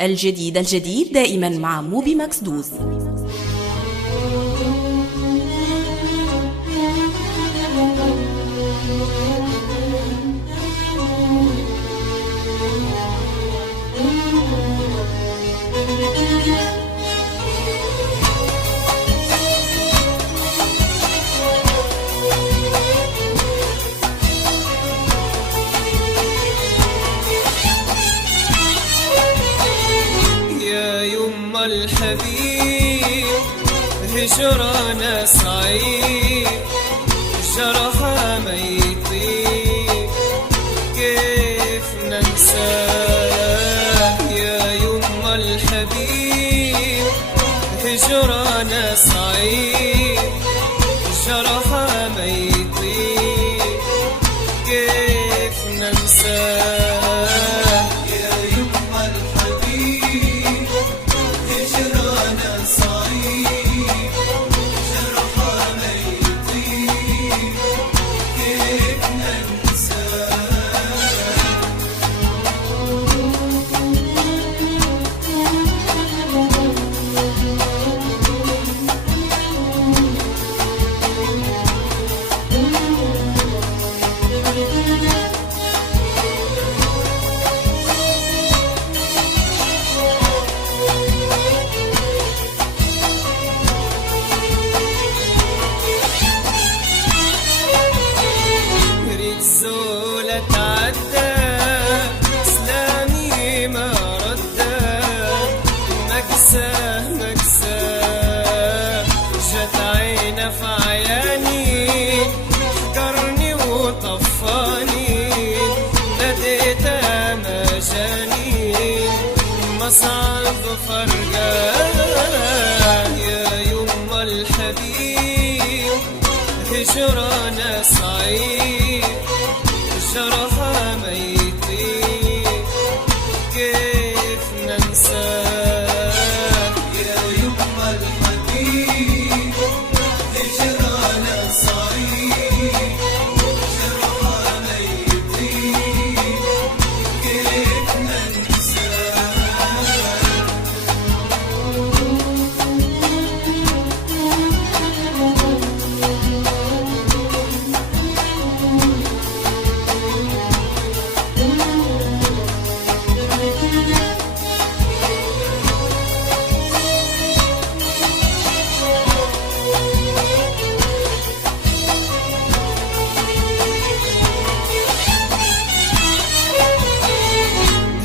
الجديد دائما مع موبي ماكس دوز. الحبيب هجرانا صعيب، جرحها ما يطيب، كيف ننساه يا يما الحبيب؟ هجرانا صعيب، جرحها ما يطيب، كيف ننساه؟ مكساه جت عينه في عياني، حقرني وطفاني، ناديتها ما جاني، مصعب فرقاه يا يما الحبيب، هجرانا صعيب، جرحها ما يطيب، كيف ننساه؟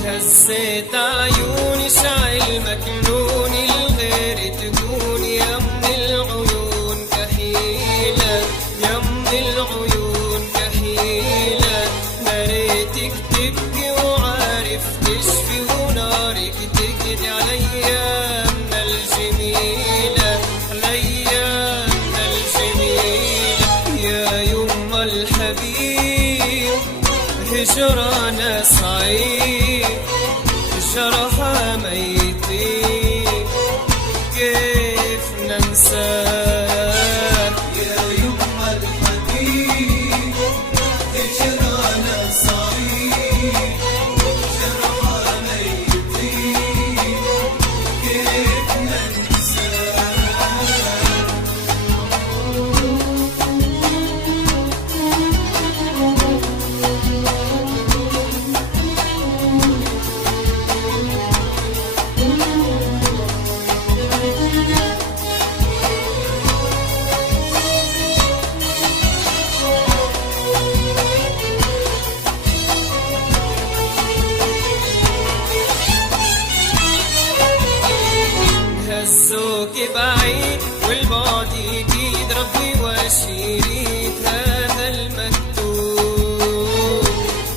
هزيت عيوني شعل مكنون، الغير تكون يم العيون كحيلة، يم العيون كحيلة، ناريتك تبكي وعارف تشفي، ونارك تجري عليا من الجميلة، عليا من الجميلة يا يما الحبيب، هجرانا صعيب، جرحها ما يطيب، كيف ننساه؟ يا يما الحبيب، هجرانا صعيب، جرحها ما يطيب، كيف ننساه؟ هزوك بعيد والبعد يجيد، ربي وشريط هذا المكتوب،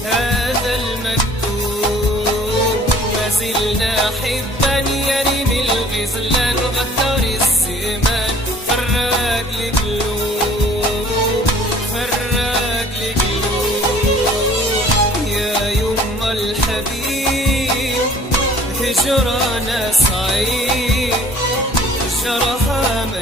هذا المكتوب، ما زلنا حبا يريم الغزلان، غدار الزمان فراق لقلوب، فراق لقلوب يا يما الحبيب، هجرانا صعيب، جرحها ما